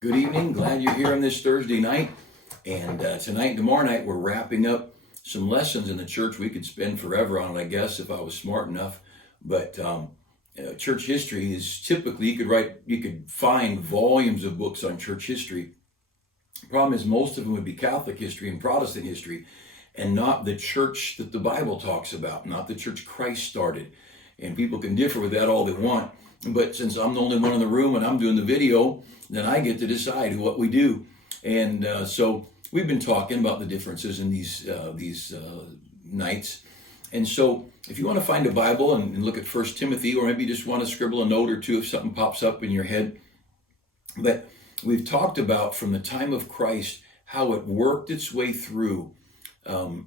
Good evening. Glad you're here on this Thursday night. And tonight and tomorrow night, we're wrapping up some lessons in the church. We could spend forever on it, I guess, if I was smart enough. But church history is typically, you could find volumes of books on church history. The problem is most of them would be Catholic history and Protestant history, and not the church that the Bible talks about, not the church Christ started. And people can differ with that all they want. But since I'm the only one in the room and I'm doing the video, then I get to decide what we do. And so we've been talking about the differences in these nights. And so if you want to find a Bible and look at 1 Timothy, or maybe you just want to scribble a note or two if something pops up in your head, that we've talked about from the time of Christ, how it worked its way through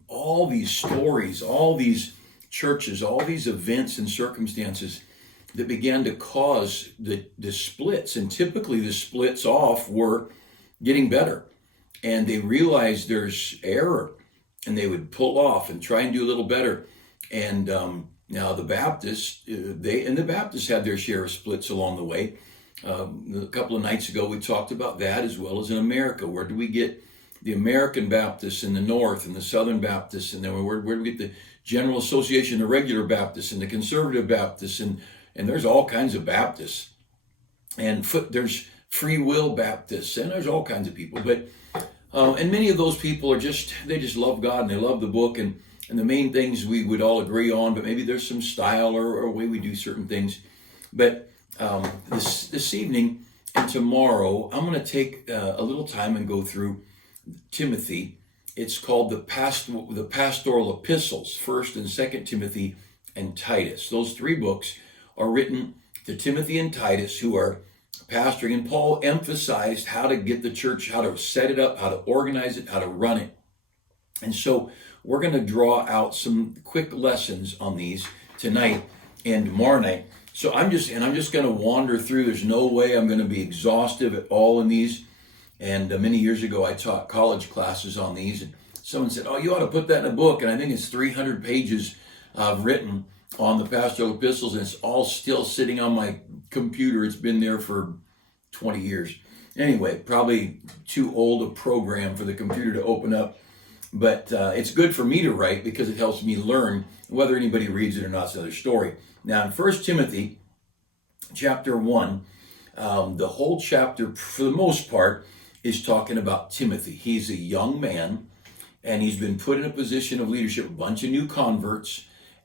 all these stories, all these churches, all these events and circumstances that began to cause the splits. And typically the splits off were getting better. And they realized there's error, and they would pull off and try and do a little better. And now the Baptists, the Baptists had their share of splits along the way. A couple of nights ago, we talked about that, as well as in America. Where do we get the American Baptists in the North and the Southern Baptists? And then where do we get the General Association of Regular Baptists and the Conservative Baptists? And there's all kinds of Baptists. And there's Free Will Baptists, and there's all kinds of people. But and many of those people they just love God and they love the book, and the main things we would all agree on, but maybe there's some style or way we do certain things. But this evening and tomorrow, I'm going to take a little time and go through Timothy. It's called the pastoral epistles, 1st and 2nd Timothy and Titus. Those three books are written to Timothy and Titus, who are pastoring. And Paul emphasized how to get the church, how to set it up, how to organize it, how to run it. And so we're going to draw out some quick lessons on these tonight and tomorrow night. So I'm just going to wander through. There's no way I'm going to be exhaustive at all in these. And many years ago, I taught college classes on these. And someone said, "Oh, you ought to put that in a book." And I think it's 300 pages written on the pastoral epistles, and it's all still sitting on my computer. It's been there for 20 years. Anyway, probably too old a program for the computer to open up. But it's good for me to write because it helps me learn. Whether anybody reads it or not is another story. Now, in 1 Timothy chapter 1, the whole chapter, for the most part, is talking about Timothy. He's a young man, and he's been put in a position of leadership, a bunch of new converts.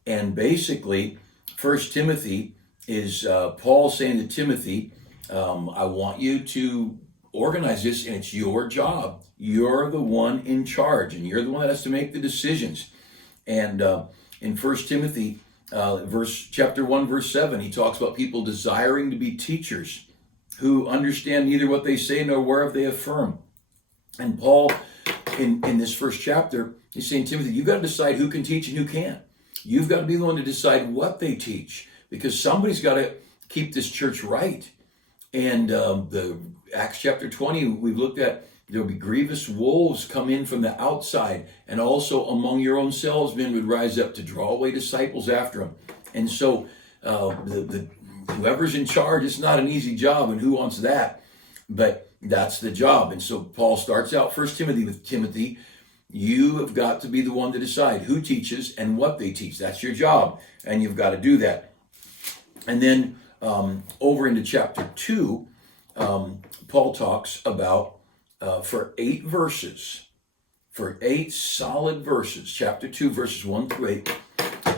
And basically, 1 Timothy is Paul saying to Timothy, I want you to organize this, and it's your job. You're the one in charge, and you're the one that has to make the decisions. And in 1 Timothy, chapter 1, verse 7, he talks about people desiring to be teachers who understand neither what they say nor whereof they affirm. And Paul, in this first chapter, he's saying, Timothy, you've got to decide who can teach and who can't. You've got to be the one to decide what they teach, because somebody's got to keep this church right. And the Acts chapter 20, we've looked at, there'll be grievous wolves come in from the outside, and also among your own selves men would rise up to draw away disciples after them. And so whoever's in charge, it's not an easy job, and who wants that? But that's the job. And so Paul starts out 1 Timothy with Timothy, you have got to be the one to decide who teaches and what they teach. That's your job, and you've got to do that. And then over into chapter 2, Paul talks about for 8 solid verses, chapter 2, verses 1 through 8,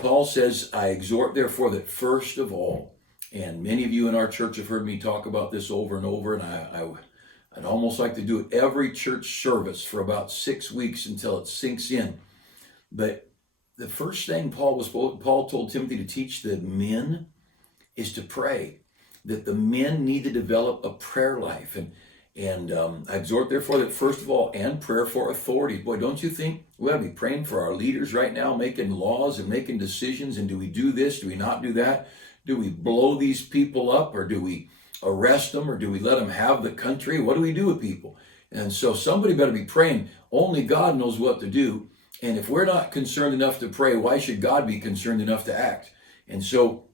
Paul says, I exhort therefore that first of all, and many of you in our church have heard me talk about this over and over, and I'd almost like to do it every church service for about 6 weeks until it sinks in. But the first thing Paul told Timothy to teach the men is to pray, that the men need to develop a prayer life. And I exhort therefore that first of all, and prayer for authority. Boy, don't you think we ought to be praying for our leaders right now, making laws and making decisions? And do we do this? Do we not do that? Do we blow these people up, or do we arrest them, or do we let them have the country? What do we do with people? And so somebody better be praying. Only God knows what to do. And if we're not concerned enough to pray, why should God be concerned enough to act? And so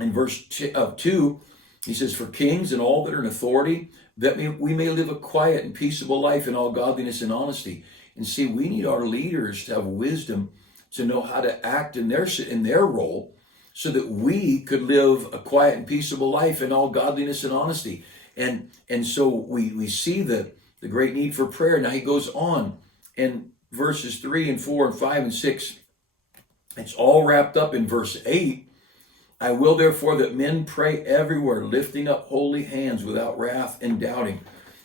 in verse 2, he says, for kings and all that are in authority, that we may live a quiet and peaceable life in all godliness and honesty. And see, we need our leaders to have wisdom to know how to act in their role, so that we could live a quiet and peaceable life in all godliness and honesty. And so we see the great need for prayer. Now he goes on in verses 3 and 4 and 5 and 6. It's all wrapped up in verse 8. I will therefore that men pray everywhere, lifting up holy hands without wrath and doubting.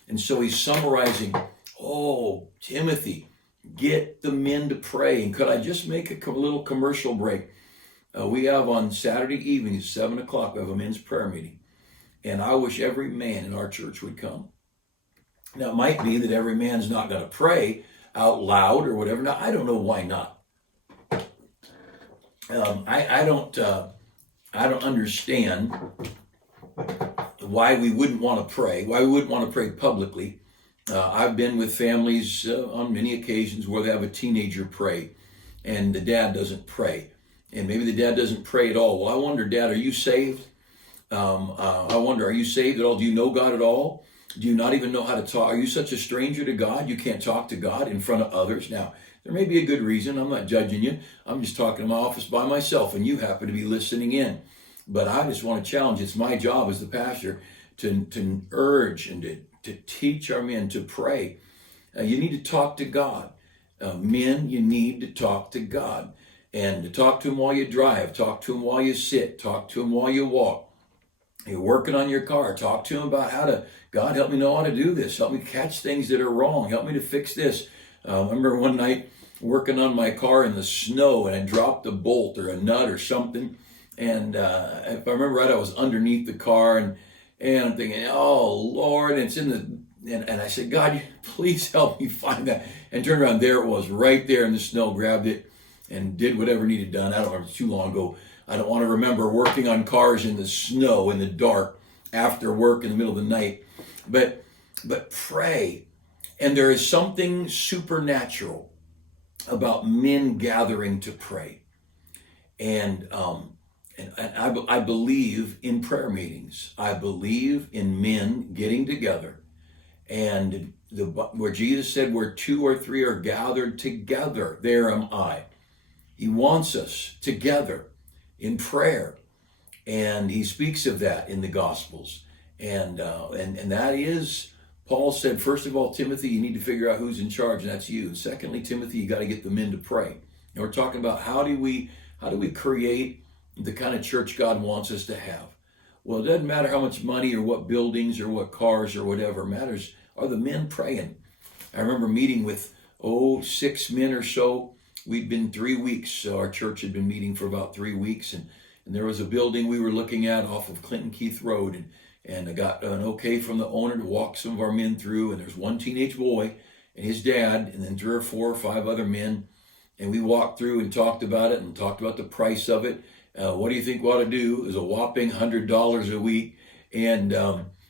And so he's summarizing, oh, Timothy, get the men to pray. And could I just make a little commercial break? We have on Saturday evening at 7 o'clock, we have a men's prayer meeting. And I wish every man in our church would come. Now, it might be that every man's not going to pray out loud or whatever. Now, I don't know why not. I don't understand why we wouldn't want to pray, why we wouldn't want to pray publicly. I've been with families on many occasions where they have a teenager pray and the dad doesn't pray. And maybe the dad doesn't pray at all. Well, I wonder, Dad, are you saved? I wonder, are you saved at all? Do you know God at all? Do you not even know how to talk? Are you such a stranger to God? You can't talk to God in front of others? Now, there may be a good reason. I'm not judging you. I'm just talking in my office by myself, and you happen to be listening in. But I just want to challenge. It's my job as the pastor to urge and to teach our men to pray. You need to talk to God. Men, you need to talk to God. And to talk to him while you drive, talk to him while you sit, talk to him while you walk. You're working on your car, talk to him about God, help me know how to do this. Help me catch things that are wrong. Help me to fix this. I remember one night working on my car in the snow and I dropped a bolt or a nut or something. And if I remember right, I was underneath the car and I'm thinking, oh, Lord, and it's in the, and I said, God, please help me find that. And turned around, there it was, right there in the snow, grabbed it and did whatever needed done. I don't know, it was too long ago. I don't want to remember working on cars in the snow, in the dark, after work in the middle of the night. But pray. And there is something supernatural about men gathering to pray. And I believe in prayer meetings. I believe in men getting together. And where Jesus said, where 2 or 3 are gathered together, there am I. He wants us together in prayer. And he speaks of that in the Gospels. And that is, Paul said, first of all, Timothy, you need to figure out who's in charge, and that's you. Secondly, Timothy, you got to get the men to pray. And we're talking about how do we create the kind of church God wants us to have. Well, it doesn't matter how much money or what buildings or what cars or whatever. It matters, are the men praying? I remember meeting with, 6 men or so. We'd been 3 weeks. So our church had been meeting for about 3 weeks. And there was a building we were looking at off of Clinton Keith Road. And I got an okay from the owner to walk some of our men through. And there's one teenage boy and his dad, and then 3 or 4 or 5 other men. And we walked through and talked about it and talked about the price of it. What do you think we ought to do? It was a whopping $100 a week. And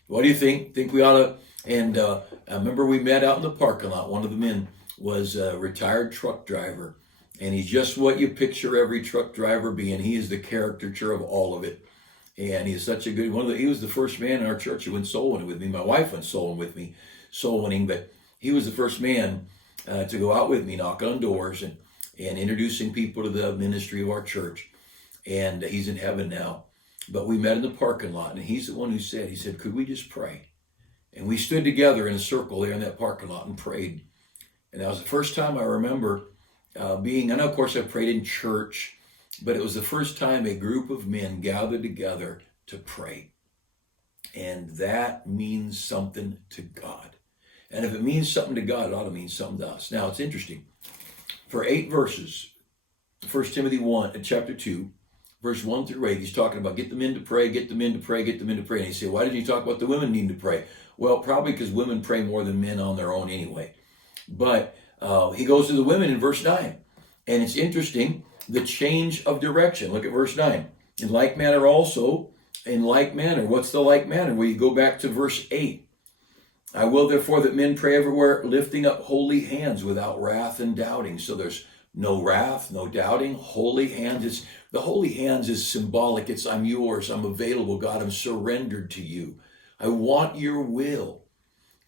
what do you think? Think we ought to? And I remember we met out in the parking lot. One of the men was a retired truck driver. And he's just what you picture every truck driver being. He is the caricature of all of it. And he's such a good one. He was the first man in our church who went soul winning with me. My wife went soul winning, but he was the first man to go out with me, knocking on doors and introducing people to the ministry of our church. And he's in heaven now. But we met in the parking lot, and he's the one who said, could we just pray? And we stood together in a circle there in that parking lot and prayed. And that was the first time I remember I know, of course, I prayed in church, but it was the first time a group of men gathered together to pray. And that means something to God. And if it means something to God, it ought to mean something to us. Now, it's interesting. For 8 verses, 1 Timothy 1, chapter 2, verse 1 through 8, he's talking about get the men to pray, get the men to pray, get the men to pray. And he said, why didn't you talk about the women needing to pray? Well, probably because women pray more than men on their own anyway. But he goes to the women in verse 9. And it's interesting, the change of direction. Look at verse 9. In like manner also, what's the like manner? Well, you go back to verse 8. I will therefore that men pray everywhere, lifting up holy hands without wrath and doubting. So there's no wrath, no doubting, holy hands. The holy hands is symbolic. It's I'm yours, I'm available, God, I'm surrendered to you. I want your will.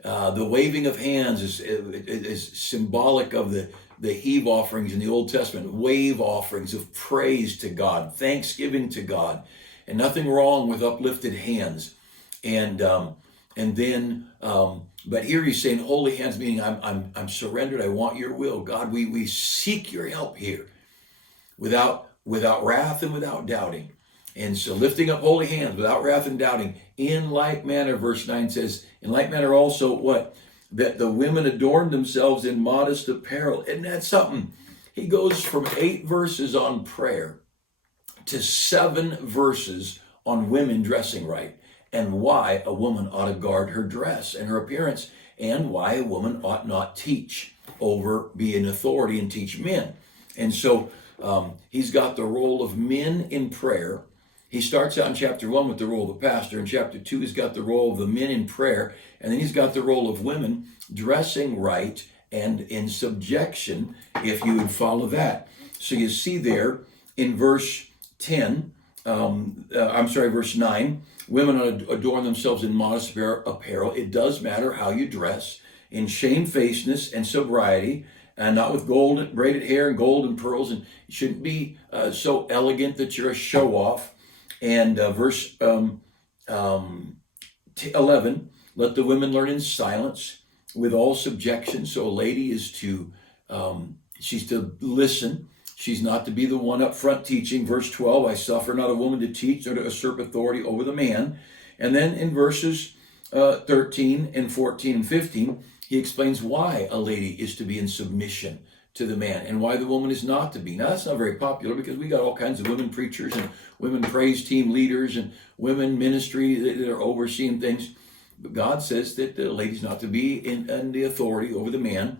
The waving of hands is symbolic of the heave offerings in the Old Testament, wave offerings of praise to God, thanksgiving to God, and nothing wrong with uplifted hands. But here he's saying holy hands, meaning I'm surrendered. I want your will, God. We seek your help here, without wrath and without doubting. And so lifting up holy hands without wrath and doubting. In like manner, verse 9 says, in like manner also what? That the women adorn themselves in modest apparel. Isn't that something? He goes from 8 verses on prayer to 7 verses on women dressing right, and why a woman ought to guard her dress and her appearance, and why a woman ought not teach over, be an authority and teach men. And so he's got the role of men in prayer. He starts out in chapter 1 with the role of the pastor. In chapter 2, he's got the role of the men in prayer. And then he's got the role of women dressing right and in subjection, if you would follow that. So you see there in verse 9, women adorn themselves in modest apparel. It does matter how you dress, in shamefacedness and sobriety, and not with gold, braided hair and gold and pearls. And you shouldn't be so elegant that you're a show-off. And verse 11, let the women learn in silence with all subjection. So a lady is she's to listen. She's not to be the one up front teaching. Verse 12, I suffer not a woman to teach or to usurp authority over the man. And then in verses 13 and 14 and 15, he explains why a lady is to be in submission to the man and why the woman is not to be. Now, that's not very popular because we got all kinds of women preachers and women praise team leaders and women ministry that are overseeing things. But God says that the lady's not to be in the authority over the man.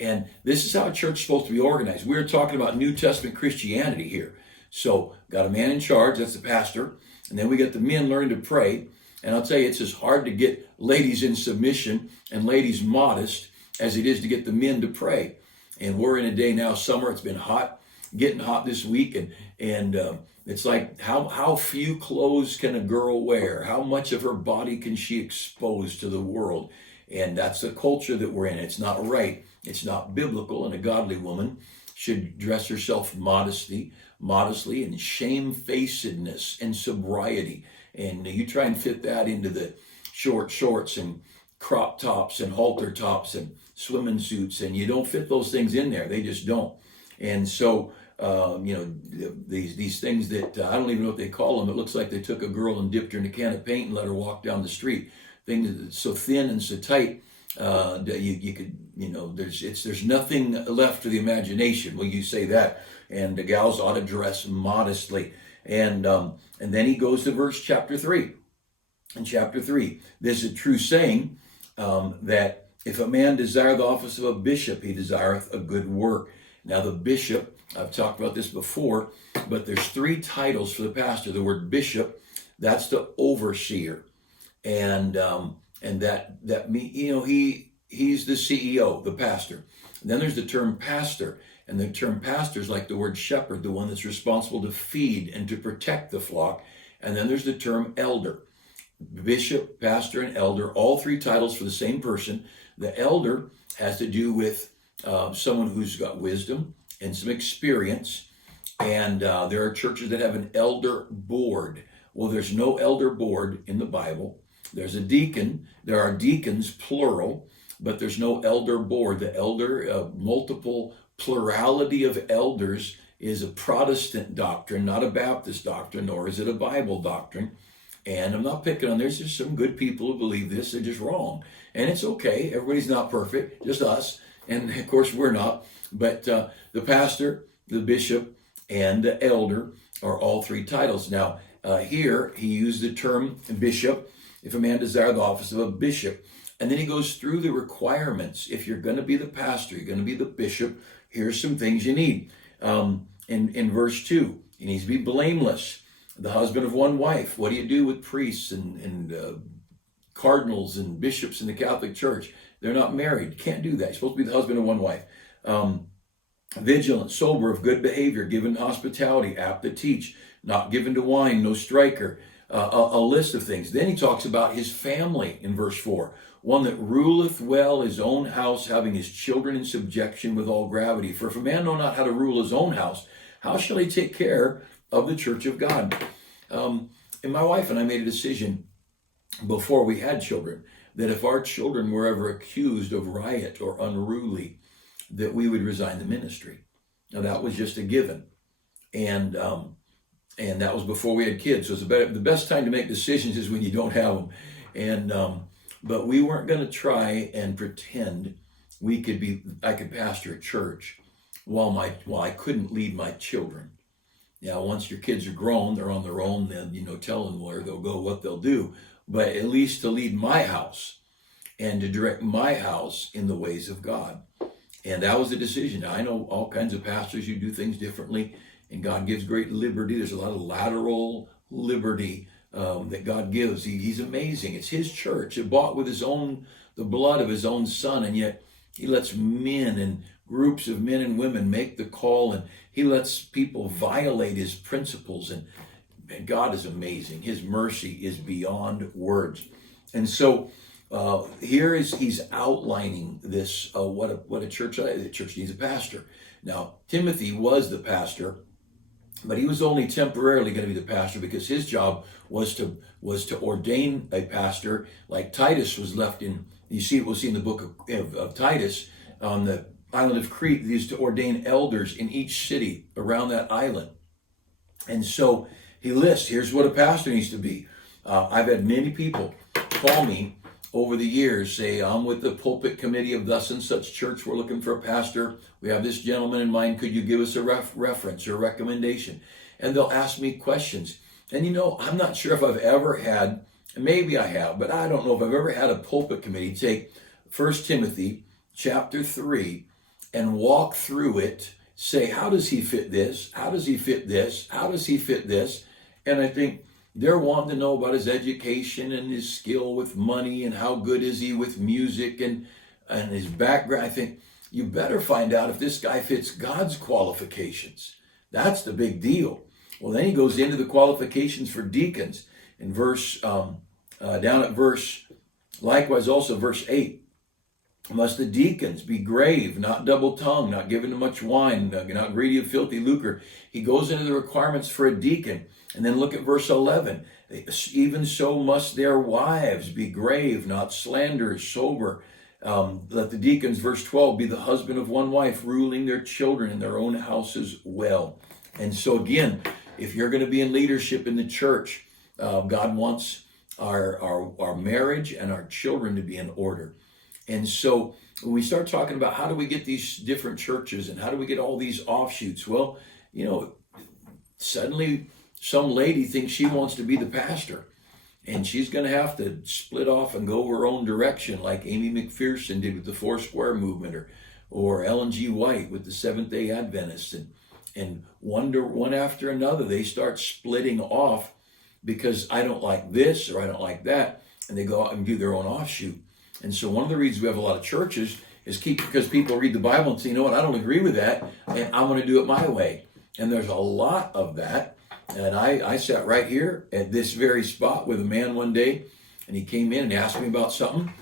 And this is how a church is supposed to be organized. We're talking about New Testament Christianity here. So, got a man in charge, that's the pastor. And then we got the men learning to pray. And I'll tell you, it's as hard to get ladies in submission and ladies modest as it is to get the men to pray. And we're in a day now, summer, it's been hot, getting hot this week. And it's like, how few clothes can a girl wear? How much of her body can she expose to the world? And that's the culture that we're in. It's not right. It's not biblical. And a godly woman should dress herself modestly in shamefacedness and sobriety. And you try and fit that into the short shorts and crop tops and halter tops and swimming suits, and you don't fit those things in there. They just don't. And so, these things that I don't even know what they call them. It looks like they took a girl and dipped her in a can of paint and let her walk down the street. Things that's so thin and so tight that you could, there's nothing left to the imagination. Well, you say that, and the gals ought to dress modestly. And then he goes to chapter 3. In chapter 3, there's a true saying that if a man desire the office of a bishop, he desireth a good work. Now the bishop, I've talked about this before, but there's 3 titles for the pastor. The word bishop, that's the overseer, and that he's the CEO, the pastor. And then there's the term pastor, and the term pastor is like the word shepherd, the one that's responsible to feed and to protect the flock. And then there's the term elder. Bishop, pastor, and elder, all 3 titles for the same person. The elder has to do with someone who's got wisdom and some experience. And there are churches that have an elder board. Well, there's no elder board in the Bible. There's a deacon. There are deacons, plural, but there's no elder board. The elder, multiple plurality of elders, is a Protestant doctrine, not a Baptist doctrine, nor is it a Bible doctrine. And I'm not picking on, there's just some good people who believe this, they're just wrong. And it's okay, everybody's not perfect, just us. And of course we're not. But the pastor, the bishop, and the elder are all 3 titles. Now, here he used the term bishop, if a man desire the office of a bishop. And then he goes through the requirements. If you're going to be the pastor, you're going to be the bishop, here's some things you need. In verse 2, he needs to be blameless, the husband of one wife. What do you do with priests and cardinals and bishops in the Catholic Church? They're not married. You can't do that. You're supposed to be the husband of one wife. Vigilant, sober, of good behavior, given to hospitality, apt to teach, not given to wine, no striker. A list of things. Then he talks about his family in verse 4. one that ruleth well his own house, having his children in subjection with all gravity. For if a man know not how to rule his own house, how shall he take care of the church of God? And my wife and I made a decision before we had children that if our children were ever accused of riot or unruly, that we would resign the ministry. Now that was just a given, and that was before we had kids. So it's the best time to make decisions is when you don't have them, and but we weren't going to try and pretend I could pastor a church while I couldn't lead my children. Now, once your kids are grown, they're on their own, then, tell them where they'll go, what they'll do. But at least to lead my house and to direct my house in the ways of God. And that was the decision. Now, I know all kinds of pastors who do things differently, and God gives great liberty. There's a lot of lateral liberty that God gives. He's amazing. It's his church. It bought with the blood of his own son, and yet he lets men and groups of men and women make the call, and he lets people violate his principles, and God is amazing. His mercy is beyond words. And so he's outlining this, what a church, the church needs a pastor. Now, Timothy was the pastor, but he was only temporarily going to be the pastor because his job was to ordain a pastor, like Titus was left in. We'll see in the book of Titus, on the island of Crete, he used to ordain elders in each city around that island. And so he lists, here's what a pastor needs to be. I've had many people call me over the years, say, I'm with the pulpit committee of thus and such church. We're looking for a pastor. We have this gentleman in mind. Could you give us a reference or a recommendation? And they'll ask me questions. And I'm not sure if I've ever had, maybe I have, but I don't know if I've ever had a pulpit committee take 1 Timothy chapter 3 and walk through it, say, how does he fit this? How does he fit this? How does he fit this? And I think they're wanting to know about his education and his skill with money and how good is he with music and his background. I think you better find out if this guy fits God's qualifications. That's the big deal. Well, then he goes into the qualifications for deacons in likewise also verse 8. Must the deacons be grave, not double-tongued, not given to much wine, not greedy of filthy lucre. He goes into the requirements for a deacon. And then look at verse 11. Even so must their wives be grave, not slanderers, sober. Let the deacons, verse 12, be the husband of one wife, ruling their children in their own houses well. And so again, if you're going to be in leadership in the church, God wants our marriage and our children to be in order. And so when we start talking about how do we get these different churches and how do we get all these offshoots, well, suddenly some lady thinks she wants to be the pastor, and she's going to have to split off and go her own direction, like Amy McPherson did with the Four Square Movement, or Ellen G. White with the Seventh-day Adventists, and one after another they start splitting off because I don't like this or I don't like that, and they go out and do their own offshoot. And so one of the reasons we have a lot of churches is because people read the Bible and say, I don't agree with that, and I'm going to do it my way. And there's a lot of that. And I sat right here at this very spot with a man one day, and he came in and asked me about something.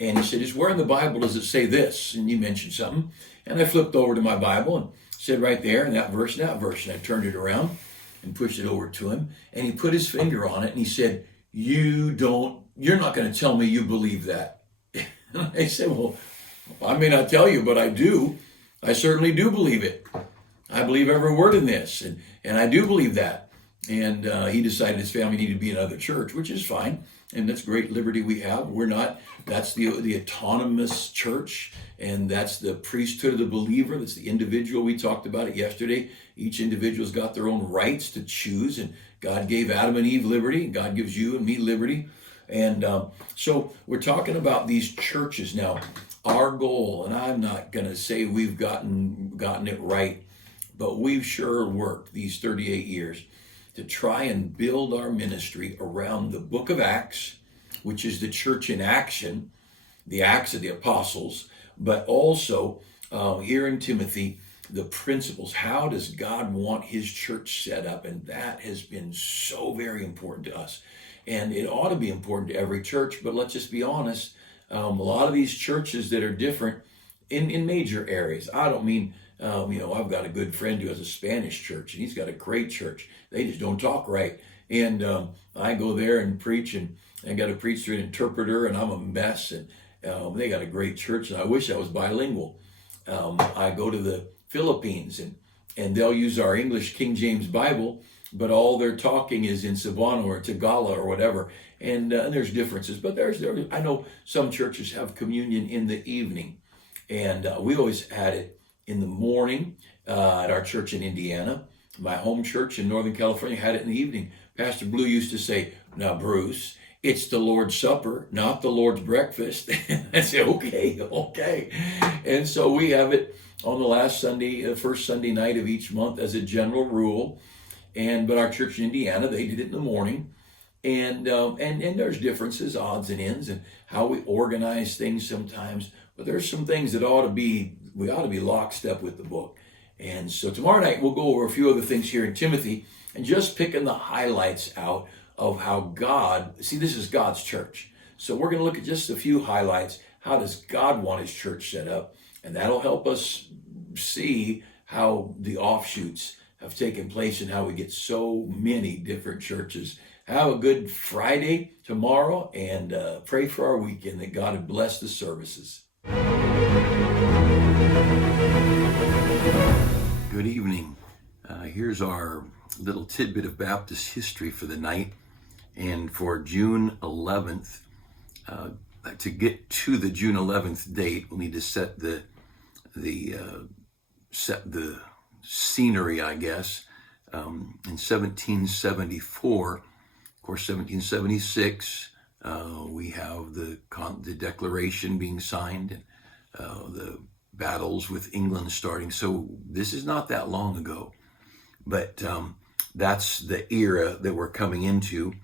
And he said, where in the Bible does it say this? And you mentioned something. And I flipped over to my Bible and said right there, in that verse, and that verse. And I turned it around and pushed it over to him. And he put his finger on it and he said, you're not going to tell me you believe that. And I said, well, I may not tell you, but I do. I certainly do believe it. I believe every word in this. And I do believe that. And he decided his family needed to be in another church, which is fine. And that's great liberty we have. We're not, that's the autonomous church. And that's the priesthood of the believer. That's the individual. We talked about it yesterday. Each individual's got their own rights to choose. And God gave Adam and Eve liberty. And God gives you and me liberty. And so we're talking about these churches now. Our goal, and I'm not going to say we've gotten it right, but we've sure worked these 38 years to try and build our ministry around the book of Acts, which is the church in action, the Acts of the Apostles, but also here in Timothy, the principles. How does God want his church set up? And that has been so very important to us. And it ought to be important to every church, but let's just be honest, A lot of these churches that are different in major areas. I don't mean, I've got a good friend who has a Spanish church, and he's got a great church. They just don't talk right. And I go there and preach, and I got to preach through an interpreter, and I'm a mess. And they got a great church, and I wish I was bilingual. I go to the Philippines, and they'll use our English King James Bible, but all their talking is in Cebuano or Tagalog or whatever. And there's differences, but I know some churches have communion in the evening, and we always had it in the morning at our church in Indiana. My home church in Northern California had it in the evening. Pastor Blue used to say, "Now, Bruce, it's the Lord's Supper, not the Lord's breakfast." I said, okay. And so we have it on the last Sunday, first Sunday night of each month as a general rule. But our church in Indiana, they did it in the morning. And there's differences, odds and ends, and how we organize things sometimes. But there's some things that we ought to be lockstep with the book. And so tomorrow night we'll go over a few other things here in Timothy, and just picking the highlights out of how this is God's church. So we're going to look at just a few highlights. How does God want his church set up? And that'll help us see how the offshoots have taken place and how we get so many different churches. Have a good Friday tomorrow, and pray for our weekend that God would bless the services. Good evening. Here's our little tidbit of Baptist history for the night. And for June 11th, to get to the June 11th date, we'll need to set the scenery, I guess. In 1774, of course, 1776, we have the Declaration being signed, and the battles with England starting. So this is not that long ago, but that's the era that we're coming into.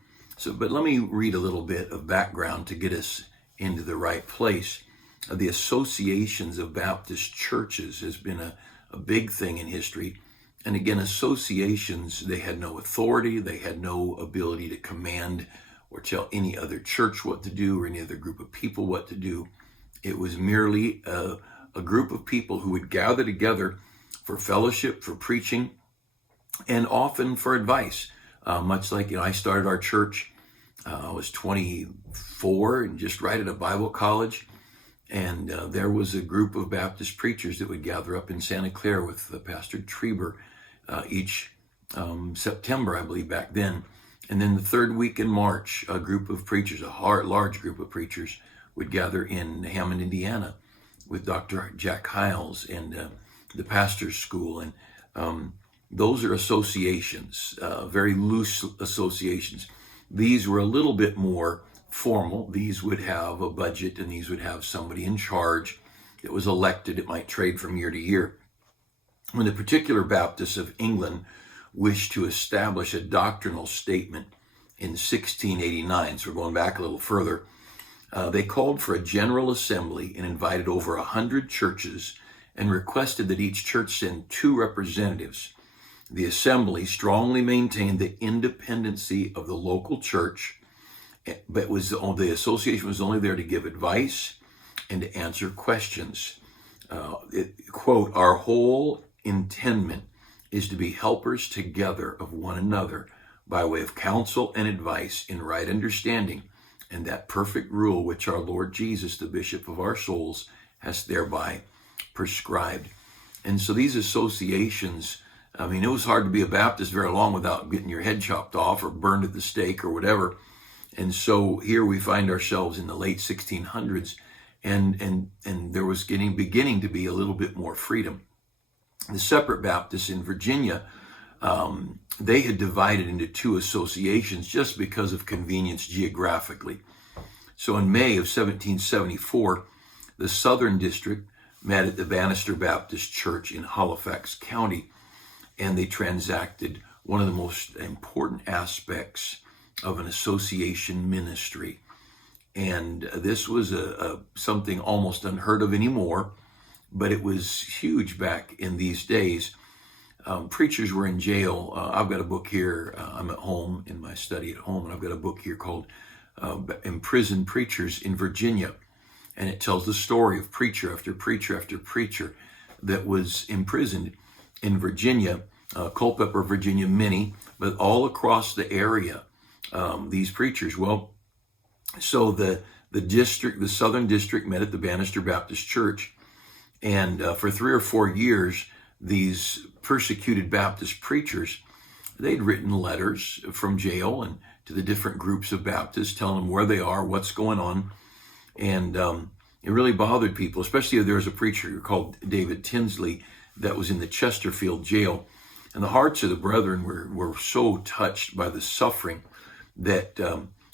But let me read a little bit of background to get us into the right place. The associations of Baptist churches has been a big thing in history. And again, associations, they had no authority, they had no ability to command or tell any other church what to do or any other group of people what to do. It was merely a group of people who would gather together for fellowship, for preaching, and often for advice. Much like, I started our church, I was 24 and just right at a Bible college. And there was a group of Baptist preachers that would gather up in Santa Clara with Pastor Treber each September, I believe, back then. And then the third week in March, a group of preachers, large group of preachers, would gather in Hammond, Indiana with Dr. Jack Hiles and the pastor's school. And those are associations, very loose associations. These were a little bit more formal. These would have a budget, and these would have somebody in charge that was elected. It might trade from year to year. When the particular Baptists of England wished to establish a doctrinal statement in 1689, so we're going back a little further, they called for a general assembly and invited over 100 churches and requested that each church send 2 representatives. The assembly strongly maintained the independency of the local church, but the association was only there to give advice and to answer questions. Quote, "Our whole intendment is to be helpers together of one another by way of counsel and advice in right understanding, and that perfect rule which our Lord Jesus, the Bishop of our souls, has thereby prescribed." And so these associations, it was hard to be a Baptist very long without getting your head chopped off or burned at the stake or whatever. And so here we find ourselves in the late 1600s, and there was beginning to be a little bit more freedom. The separate Baptists in Virginia, they had divided into 2 associations just because of convenience geographically. So in May of 1774, the Southern District met at the Bannister Baptist Church in Halifax County, and they transacted one of the most important aspects of an association ministry. And this was something almost unheard of anymore, but it was huge back in these days. Preachers were in jail. I've got a book here. I'm at home in my study at home, and I've got a book here called Imprisoned Preachers in Virginia. And it tells the story of preacher after preacher after preacher that was imprisoned in Virginia, Culpeper, Virginia, many, but all across the area, these preachers. Well, so the district, the Southern District, met at the Bannister Baptist Church, and for 3 or 4 years, these persecuted Baptist preachers, they'd written letters from jail and to the different groups of Baptists, telling them where they are, what's going on, and it really bothered people, especially if there was a preacher called David Tinsley that was in the Chesterfield jail. And the hearts of the brethren were so touched by the suffering that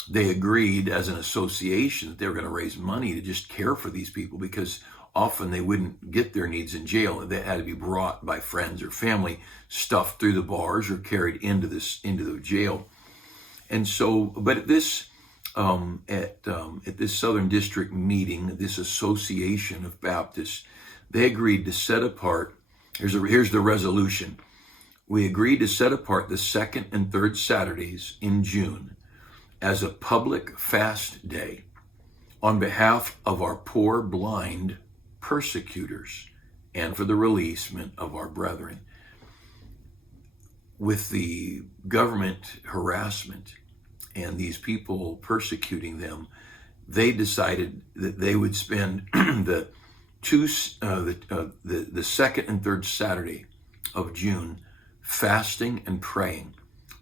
they agreed as an association that they were going to raise money to just care for these people, because often they wouldn't get their needs in jail. They had to be brought by friends or family, stuffed through the bars or carried into the jail. And so, but at this Southern District meeting, this association of Baptists, they agreed to set apart. Here's the resolution. We agreed to set apart the second and third Saturdays in June as a public fast day on behalf of our poor blind persecutors and for the releasement of our brethren. With the government harassment and these people persecuting them, they decided that they would spend the second and third Saturday of June fasting and praying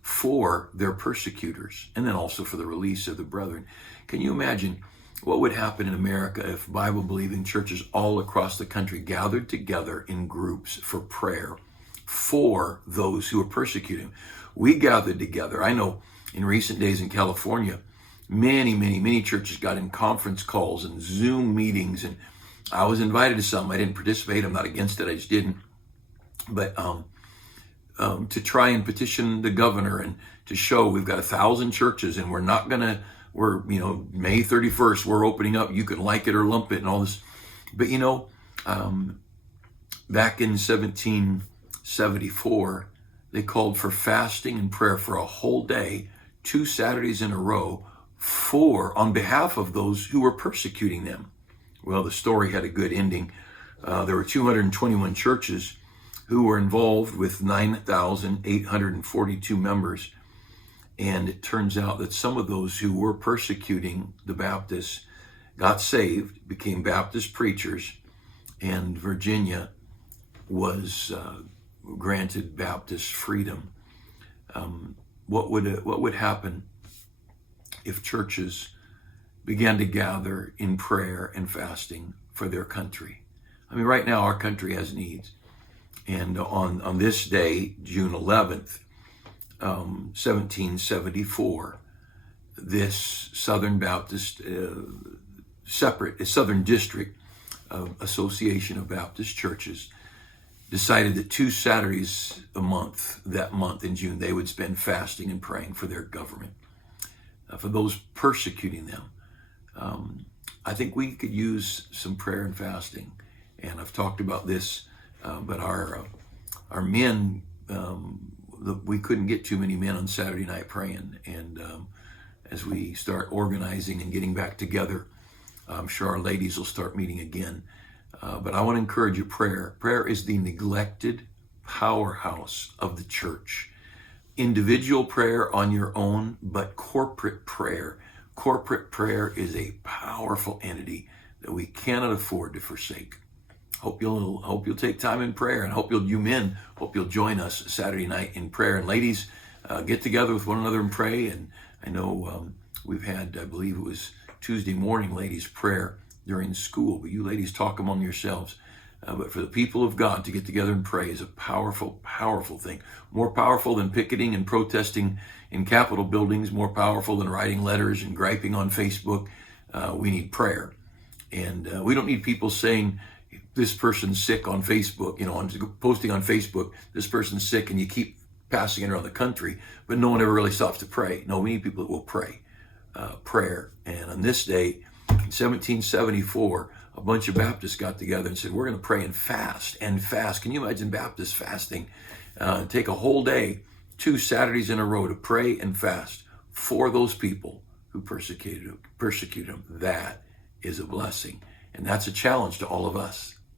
for their persecutors, and then also for the release of the brethren. Can you imagine what would happen in America if Bible-believing churches all across the country gathered together in groups for prayer for those who are persecuting? We gathered together. I know in recent days in California, many churches got in conference calls and Zoom meetings, and I was invited to some. I didn't participate. I'm not against it. I just didn't. But to try and petition the governor and to show we've got 1,000 churches and we're May 31st, we're opening up. You can like it or lump it and all this. But back in 1774, they called for fasting and prayer for a whole day, 2 Saturdays in a row, on behalf of those who were persecuting them. Well, the story had a good ending. There were 221 churches who were involved with 9,842 members. And it turns out that some of those who were persecuting the Baptists got saved, became Baptist preachers, and Virginia was granted Baptist freedom. What would happen if churches began to gather in prayer and fasting for their country? I mean, right now our country has needs. And on this day, June 11th, 1774, this Southern Baptist, Southern District Association of Baptist Churches decided that 2 Saturdays that month in June, they would spend fasting and praying for their government, for those persecuting them. I think we could use some prayer and fasting. And I've talked about this, but our men, we couldn't get too many men on Saturday night praying. And as we start organizing and getting back together, I'm sure our ladies will start meeting again. But I want to encourage you, prayer. Prayer is the neglected powerhouse of the church. Individual prayer on your own, but corporate prayer. Corporate prayer is a powerful entity that we cannot afford to forsake. Hope you'll take time in prayer, and you men hope you'll join us Saturday night in prayer. And ladies, get together with one another and pray. And I know we've had, I believe it was Tuesday morning, ladies' prayer during school. But you ladies talk among yourselves. But for the people of God to get together and pray is a powerful, powerful thing. More powerful than picketing and protesting in Capitol buildings. More powerful than writing letters and griping on Facebook. We need prayer. And we don't need people saying, this person's sick on Facebook, posting on Facebook, this person's sick, and you keep passing it around the country, but no one ever really stops to pray. No, we need people that will pray. Prayer. And on this day, in 1774, a bunch of Baptists got together and said, we're going to pray and fast. Can you imagine Baptists fasting? Take a whole day, 2 Saturdays in a row to pray and fast for those people who persecuted them. That is a blessing. And that's a challenge to all of us.